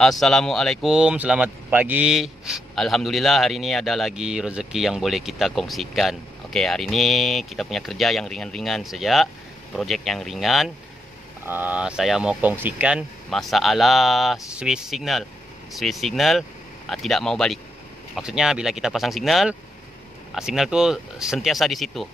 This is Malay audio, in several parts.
Assalamualaikum, selamat pagi. Alhamdulillah hari ini ada lagi rezeki yang boleh kita kongsikan. Oke, hari ini kita punya kerja yang ringan-ringan saja, project yang ringan. Saya mau kongsikan masalah switch signal. Switch signal tidak mau balik. Maksudnya bila kita pasang signal, signal tu sentiasa di situ,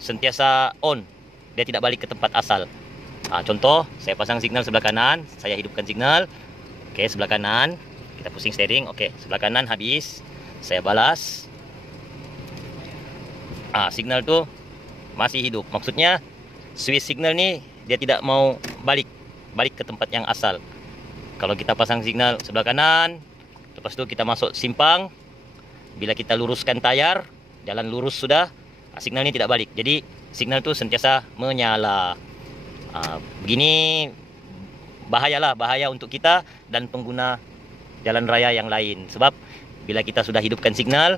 sentiasa on, dia tidak balik ke tempat asal. Contoh, saya pasang signal sebelah kanan, saya hidupkan signal. Oke, sebelah kanan, kita pusing steering. Oke, sebelah kanan habis, saya balas. Signal tuh masih hidup. Maksudnya switch signal nih dia tidak mau balik ke tempat yang asal. Kalau kita pasang signal sebelah kanan, lepas itu kita masuk simpang, bila kita luruskan tayar, jalan lurus sudah, signal ini tidak balik. Jadi signal tuh sentiasa menyala. Begini bahaya untuk kita dan pengguna jalan raya yang lain. Sebab bila kita sudah hidupkan signal,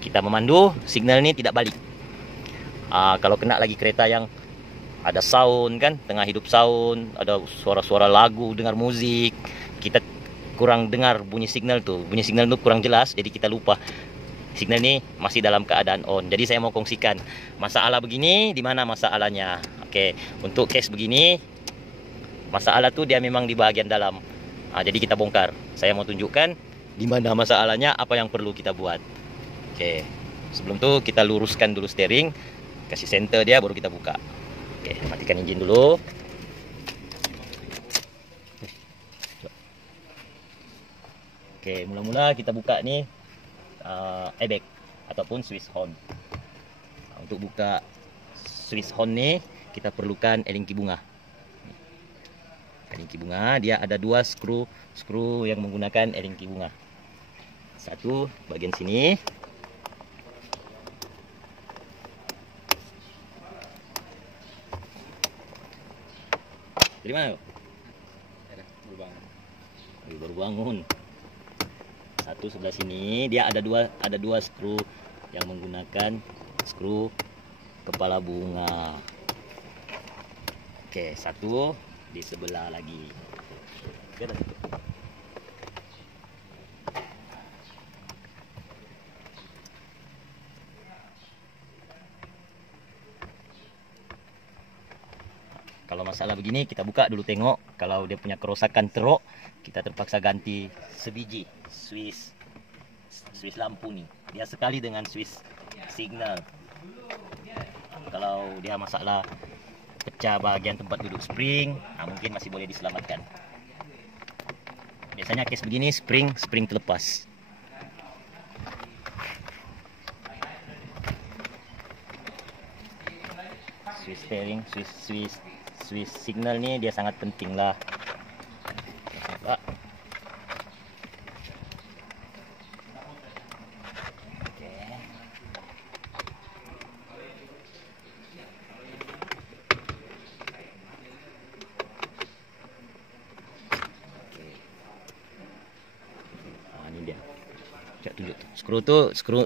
kita memandu, signal ini tidak balik. Kalau kena lagi kereta yang ada sound kan, tengah hidup sound, ada suara-suara lagu, dengar musik, kita kurang dengar bunyi signal tuh. Bunyi signal tuh kurang jelas, jadi kita lupa signal ini masih dalam keadaan on. Jadi saya mau kongsikan masalah begini, di mana masalahnya. Oke, untuk case begini, masalah tuh dia memang di bagian dalam. Jadi kita bongkar. Saya mau tunjukkan di mana masalahnya, apa yang perlu kita buat. Oke. Sebelum itu kita luruskan dulu steering, kasih center dia, baru kita buka. Oke, matikan engine dulu. Oke, mula-mula kita buka nih airbag ataupun switch horn. Untuk buka switch horn nih kita perlukan elingki bunga. Elingki bunga, dia ada dua skru yang menggunakan elingki bunga. Satu bagian sini, dari mana? Baru bangun. Satu sebelah sini, dia ada dua skru yang menggunakan skru kepala bunga. Oke, satu di sebelah lagi. Kalau masalah begini kita buka dulu tengok. Kalau dia punya kerusakan teruk, kita terpaksa ganti sebiji switch lampu nih. Dia sekali dengan switch signal. Kalau dia masalah pecah bagian tempat duduk spring, mungkin masih boleh diselamatkan. Biasanya case begini spring terlepas. Switch steering, switch signal nih dia sangat penting lah.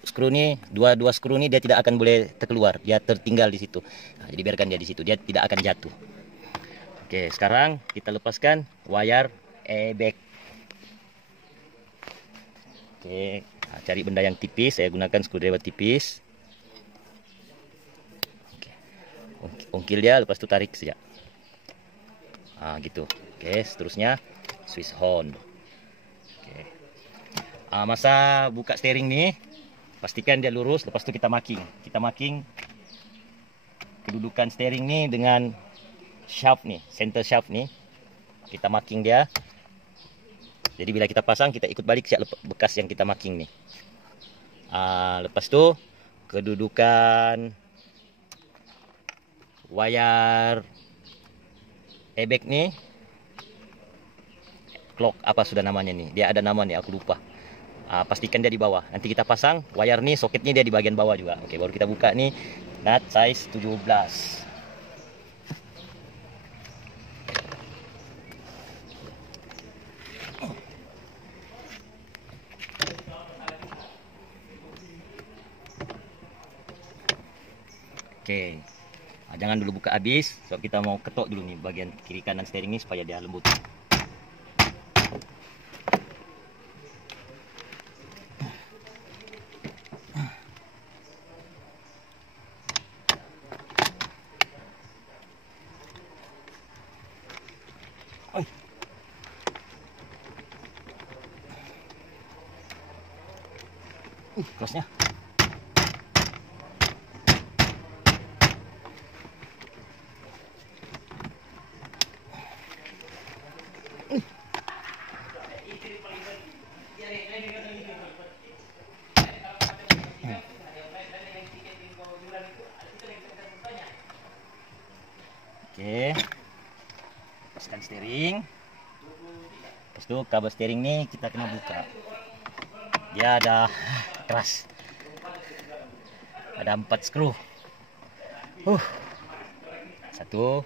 Skru nih dua skru nih dia tidak akan boleh terkeluar, dia tertinggal di situ. Jadi biarkan dia di situ, dia tidak akan jatuh. Oke, sekarang kita lepaskan wire airbag. Oke, cari benda yang tipis, saya gunakan screwdriver tipis. Oke, ungkil dia, lepas itu tarik saja. Gitu. Oke, seterusnya switch horn. Masa buka steering nih, pastikan dia lurus. Lepas itu kita marking kedudukan steering nih dengan shaft nih, center shaft nih. Kita marking dia. Jadi bila kita pasang, kita ikut balik siap bekas yang kita marking nih. Lepas itu kedudukan wire airbag nih, clock apa sudah namanya nih, dia ada nama nih, aku lupa. Pastikan dia di bawah. Nanti kita pasang wire nih, soketnya dia di bagian bawah juga. Oke, baru kita buka nih nut size 17. Oke. Jangan dulu buka habis, so kita mau ketok dulu nih bagian kiri kanan steering ini supaya dia lembut. Close-nya. Oke, lepaskan steering. Terus tuh kabel steering nih kita kena buka. Dia ada keras. Ada 4 skru. Satu.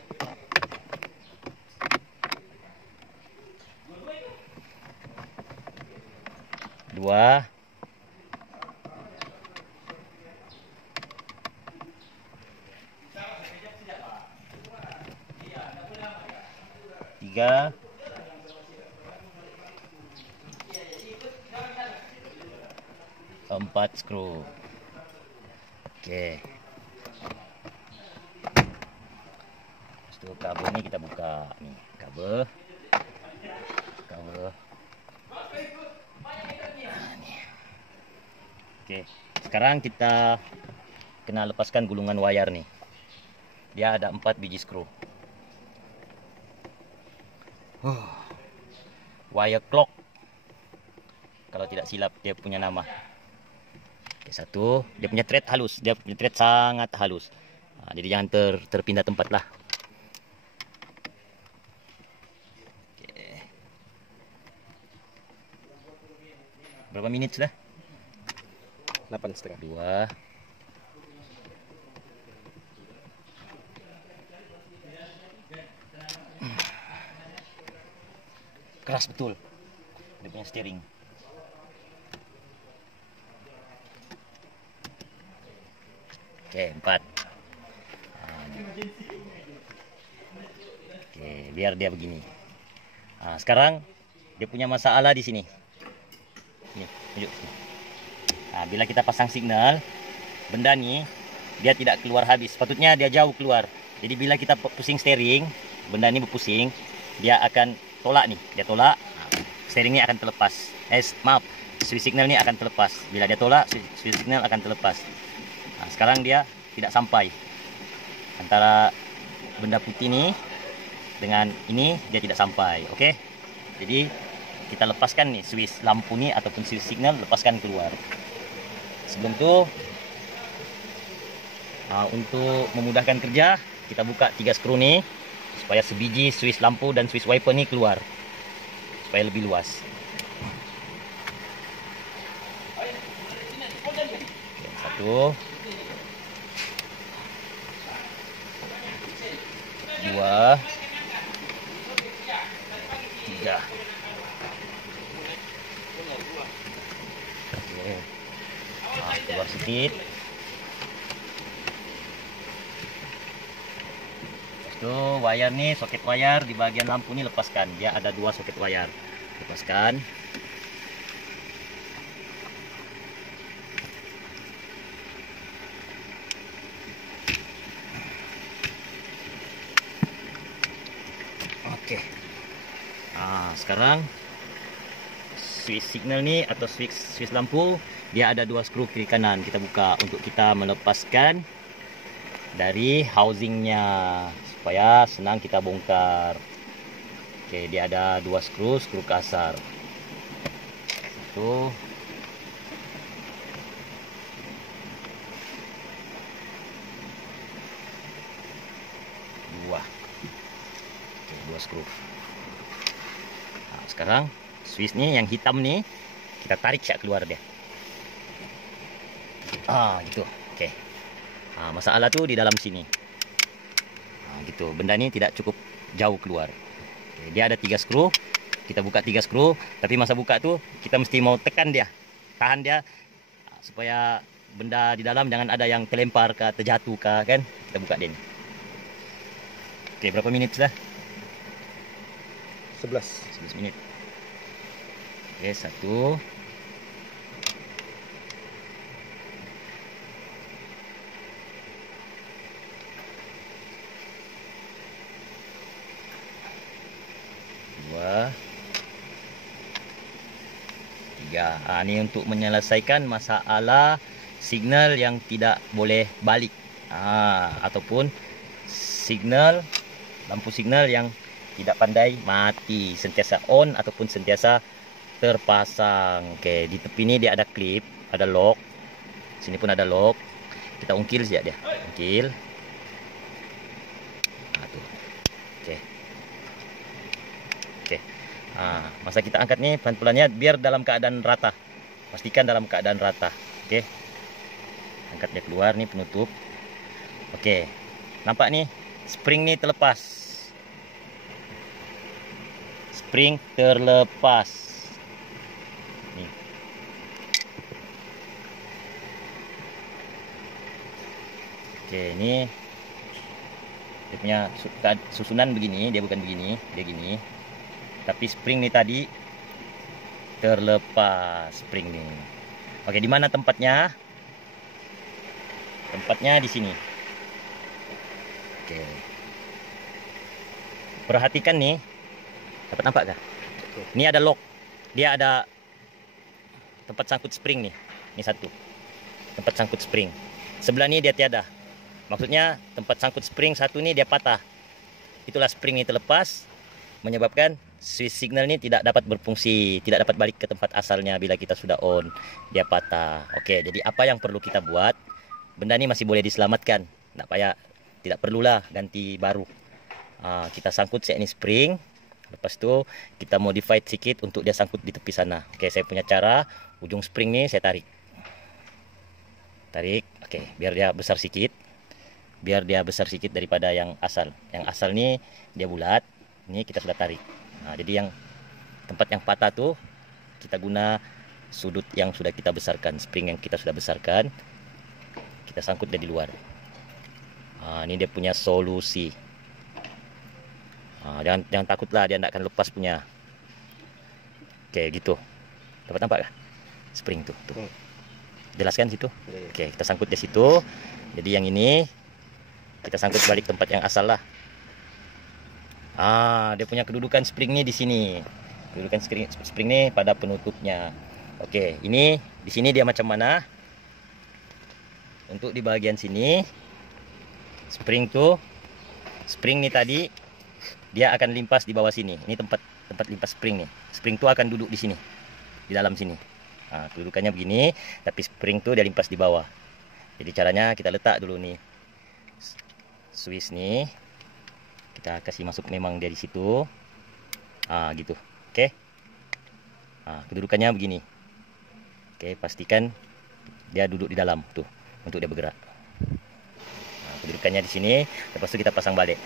Dua. Tiga. Empat skru. Oke. Terus tuh kabel ini kita buka nih, kabel. Oke, sekarang kita kena lepaskan gulungan wayar nih. Dia ada 4 biji skru. Wire clock, kalau tidak silap dia punya nama. Oke, satu, dia punya thread halus, dia punya thread sangat halus. Nah, jadi jangan terpindah tempat lah. Oke. Berapa menit sudah? 8,5. 2. Keras betul dia punya steering. Oke, 4. Oke, biar dia begini. Nah, sekarang dia punya masalah di sini. Nih, tunjuk sini. Nah, bila kita pasang signal, benda nih dia tidak keluar habis. Sepatutnya dia jauh keluar. Jadi bila kita pusing steering, benda ini berpusing, dia akan tolak nih. Dia tolak, steeringnya akan terlepas. Switch signal ini akan terlepas. Bila dia tolak, switch signal akan terlepas. Nah, sekarang dia tidak sampai. Antara benda putih ini dengan ini dia tidak sampai. Oke. Jadi kita lepaskan nih switch lampu nih ataupun switch signal, lepaskan keluar. Sebelum itu untuk memudahkan kerja, kita buka 3 skru nih supaya sebiji switch lampu dan switch wiper nih keluar supaya lebih luas. Satu, 2, 3. Keluar sedikit. Itu wayar nih, soket wayar di bagian lampu ini lepaskan. Dia ada 2 soket wayar. Lepaskan. Oke. Nah, sekarang switch signal nih atau switch lampu, dia ada 2 skru kiri kanan. Kita buka untuk kita melepaskan dari housingnya supaya senang kita bongkar. Oke, dia ada 2 skru kasar. 1, 2. Oke, 2 skru. Nah, sekarang switchnya yang hitam nih kita tarik ya keluar dia. Gitu. Oke. Nah, masalah tuh di dalam sini. Nah, gitu. Benda ini tidak cukup jauh keluar. Oke, dia ada 3 skru. Kita buka 3 skru, tapi masa buka tuh kita mesti mau tekan dia, tahan dia supaya benda di dalam jangan ada yang terlempar ke, terjatuh ke, kan? Kita buka dia. Oke, berapa menit sudah? 11 menit. Oke, 1, 2, 3, 3. Ini untuk menyelesaikan masalah signal yang tidak boleh balik. Ataupun signal, lampu signal yang tidak pandai mati, sentiasa on ataupun sentiasa terpasang. Oke, di tepi ini dia ada klip, ada lock. Sini pun ada lock. Kita ungkil saja dia. Ungkil. Tuh. Oke. Oke. Masa kita angkat nih pelan-pelannya biar dalam keadaan rata. Pastikan dalam keadaan rata. Oke. Angkat dia keluar nih penutup. Oke. Nampak nih spring nih terlepas. Spring terlepas. Nih. Oke, ini dia punya susunan begini, dia bukan begini, dia gini. Tapi spring nih tadi terlepas spring nih. Oke, di mana tempatnya? Tempatnya di sini. Oke. Perhatikan nih. Dapat nampak kah? Ini ada lock. Dia ada tempat sangkut spring nih. Ini satu. Tempat sangkut spring. Sebelah ini dia tiada. Maksudnya tempat sangkut spring satu ini dia patah. Itulah spring ini terlepas, menyebabkan switch signal ini tidak dapat berfungsi, tidak dapat balik ke tempat asalnya bila kita sudah on. Dia patah. Oke, jadi apa yang perlu kita buat? Benda ini masih boleh diselamatkan. Tidak perlulah ganti baru. Kita sangkut ini spring. Lepas itu kita modify sedikit untuk dia sangkut di tepi sana. Oke, saya punya cara. Ujung spring nih saya tarik. Tarik. Oke, biar dia besar sedikit. Biar dia besar sedikit daripada yang asal. Yang asal nih dia bulat. Ini kita sudah tarik. Jadi yang tempat yang patah tuh kita guna sudut yang sudah kita besarkan, spring yang kita sudah besarkan. Kita sangkut dia di luar. Ini dia punya solusi. Jangan takutlah, dia tidak akan lepas punya. Oke, gitu. Dapat nampak kah? Spring tuh. Jelaskan situ. Oke, kita sangkut di situ. Jadi yang ini kita sangkut balik tempat yang asal lah. Dia punya kedudukan spring ini di sini. Kedudukan spring ini pada penutupnya. Oke, ini di sini dia macam mana? Untuk di bagian sini spring ini tadi dia akan limpas di bawah sini. Ini tempat limpas spring nih. Spring tuh akan duduk di sini, di dalam sini. Kedudukannya begini, tapi spring tuh dia limpas di bawah. Jadi caranya kita letak dulu nih switch nih. Kita kasih masuk memang dari situ. Gitu. Oke. Kedudukannya begini. Oke, pastikan dia duduk di dalam tuh untuk dia bergerak. Kedudukannya di sini. Lepas itu kita pasang balik.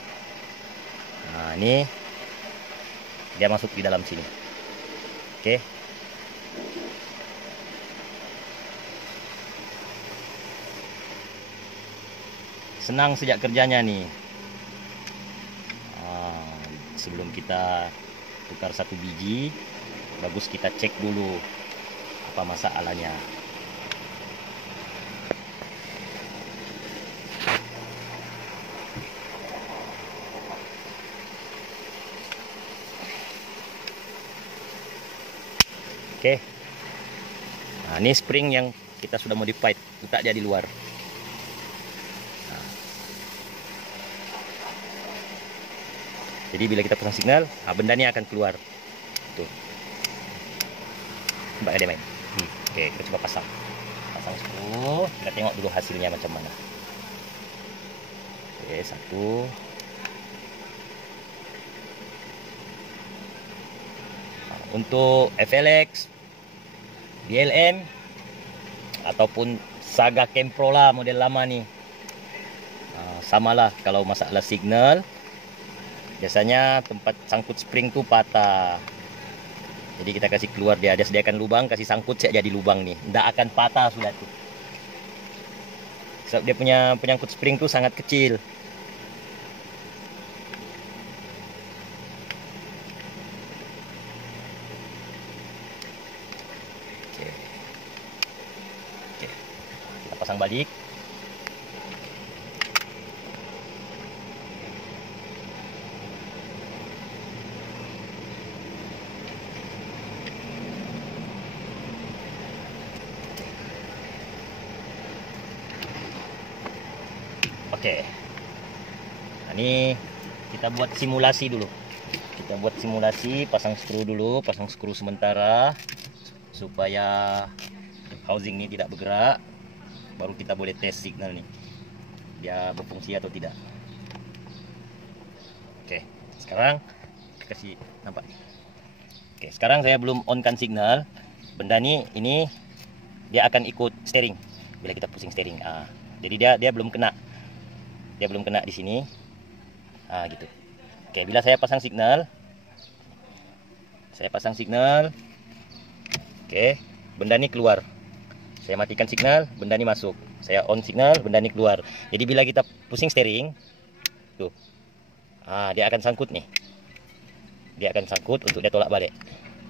Ini dia masuk di dalam sini. Oke. Senang sejak kerjanya nih. Sebelum kita tukar satu biji, bagus kita cek dulu apa masalahnya. Oke. Ini spring yang kita sudah modified, letak dia di luar. Jadi bila kita pasang signal, benda ini akan keluar. Tuh. Coba dia main. Oke, kita coba pasang. Pasang 10. Kita tengok dulu hasilnya macam mana. Oke, 1. Untuk FLX, DLM, ataupun Saga Kempro lah model lama nih. Samalah kalau masalah signal. Biasanya tempat sangkut spring tuh patah. Jadi kita kasih keluar dia sediakan lubang, kasih sangkut saja di lubang nih. Tidak akan patah sudah tuh. Sebab dia punya penyangkut spring tuh sangat kecil. Oke. Kita pasang balik. Oke. Nah, ini kita buat simulasi dulu. Kita buat simulasi, pasang skru dulu, pasang skru sementara supaya housing ini tidak bergerak. Baru kita boleh tes signal nih, dia berfungsi atau tidak. Oke, sekarang kasih nampak. Oke, sekarang saya belum on kan signal. Benda ini dia akan ikut steering bila kita pusing steering. Jadi dia belum kena. Dia belum kena di sini. Gitu. Oke, bila saya pasang signal. Oke, benda ini keluar. Saya matikan signal, benda ini masuk. Saya on signal, benda ini keluar. Jadi bila kita pusing steering, tuh. Dia akan sangkut nih. Dia akan sangkut untuk dia tolak balik.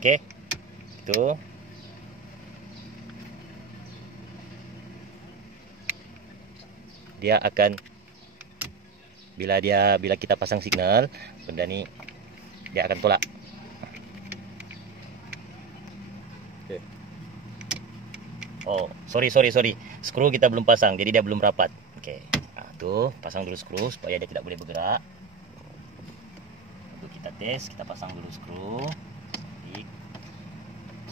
Oke. Itu. Dia akan bila kita pasang signal, benda ini dia akan tolak. Oh, sorry. Skru kita belum pasang, jadi dia belum rapat. Oke. Tuh, pasang dulu skru supaya dia tidak boleh bergerak. Untuk kita tes, kita pasang dulu skru.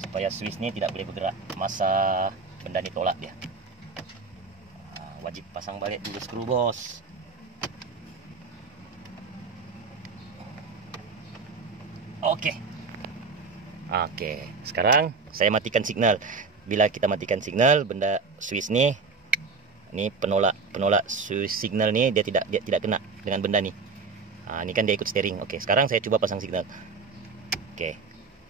Supaya switch ini tidak boleh bergerak masa benda ini tolak dia. Wajib pasang balik dulu skru, bos. Oke, sekarang saya matikan signal. Bila kita matikan signal, benda switch ini penolak switch signal nih dia tidak kena dengan benda nih. Ini kan dia ikut steering. Oke, sekarang saya coba pasang signal. Oke,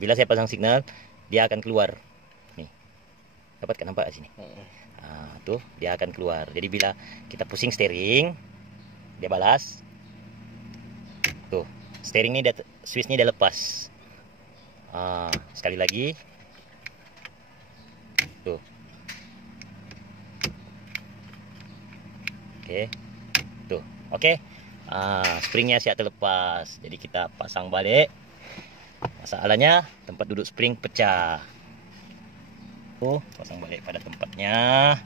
bila saya pasang signal, dia akan keluar. Nih, dapat kan nampak di sini? Tuh, dia akan keluar. Jadi bila kita pusing steering, dia balas. Tuh, steering ini switch ini dia lepas. Sekali lagi. Tuh. Oke. Tuh. Oke. Springnya siap terlepas. Jadi kita pasang balik. Masalahnya tempat duduk spring pecah. Pasang balik pada tempatnya.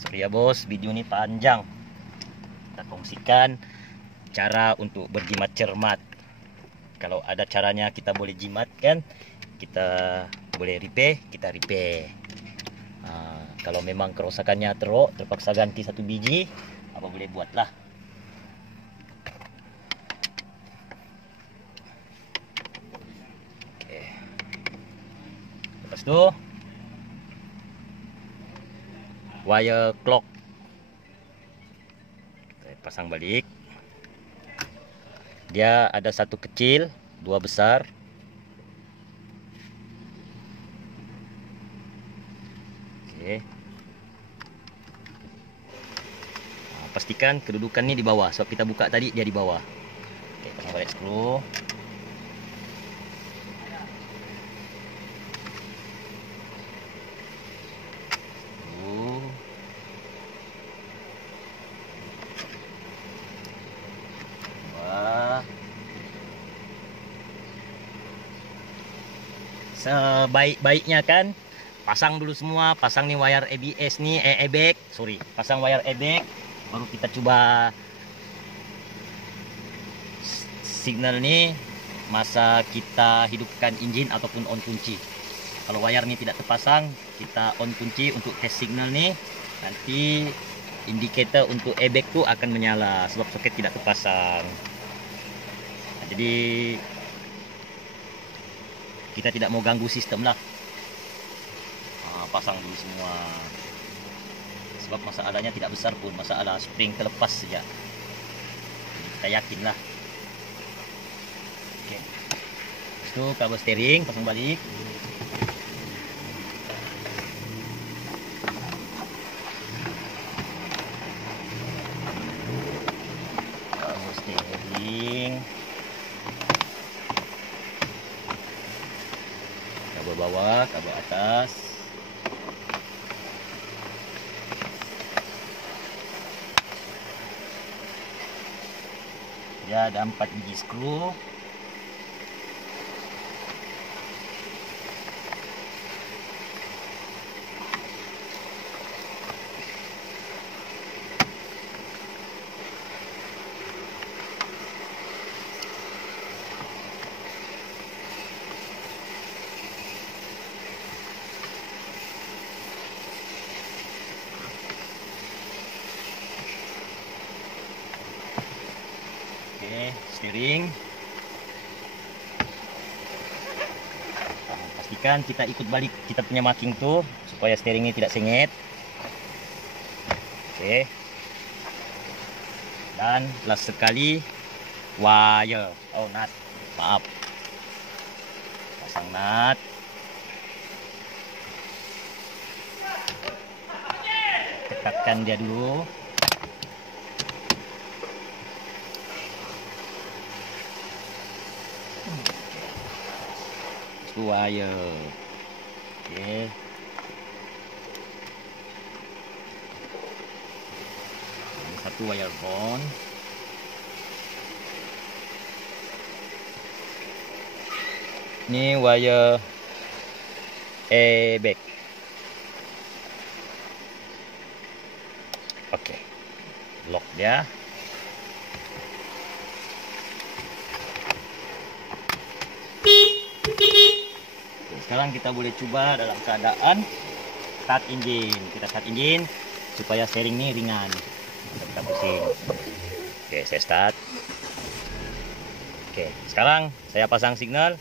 Sorry ya bos, video ini panjang. Kita kongsikan cara untuk berjimat cermat. Kalau ada caranya kita boleh jimat kan, kita boleh repair, kita repair. Kalau memang kerosakannya terpaksa ganti satu biji, apa boleh buatlah. Oke. Lepas itu wire clock saya pasang balik. Dia ada satu kecil, dua besar. Oke. Pastikan kedudukan ini di bawah. Sebab kita buka tadi dia di bawah. Oke, pasang balik skru. Sebaik-baiknya kan pasang dulu semua, pasang nih wire ABS nih, airbag, pasang wire airbag, baru kita coba signal nih masa kita hidupkan engine ataupun on kunci. Kalau wire ini tidak terpasang, kita on kunci untuk tes signal nih, nanti indikator untuk airbag tuh akan menyala sebab soket tidak terpasang. Jadi kita tidak mau ganggu sistem lah. Pasang dulu semua. Sebab masalahnya tidak besar pun, masalah spring terlepas saja. Jadi kita yakin lah. Oke. Itu kabel steering pasang balik. Kabel steering. Kabel bawah, kabel atas. Dia ada 4 biji skru. steering. Pastikan kita ikut balik kita punya marking tuh supaya steering ini tidak sengit. Oke. Dan last sekali wire. Oh, nut. Maaf. Pasang nut. Dekatkan dia dulu. Wire. Oke. Ini satu wire bond. Ini wire airbag. Oke. Lock dia. Sekarang kita boleh coba dalam keadaan start engine. Kita start engine supaya steering ini ringan. Kita pusing. Oke, saya start. Oke, sekarang saya pasang signal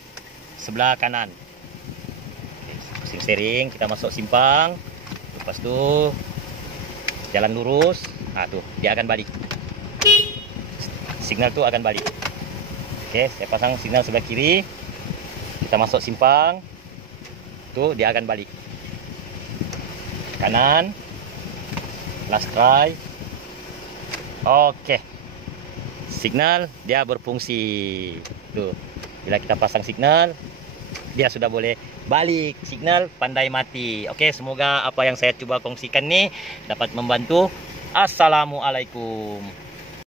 sebelah kanan. Oke, pusing steering, kita masuk simpang. Lepas itu jalan lurus. Nah, tuh, dia akan balik. Signal tuh akan balik. Oke, saya pasang signal sebelah kiri. Kita masuk simpang. Tuh dia akan balik kanan, last try. Oke, signal dia berfungsi tuh. Bila kita pasang signal dia sudah boleh balik. Signal pandai mati. Oke, semoga apa yang saya coba kongsikan nih dapat membantu. Assalamualaikum.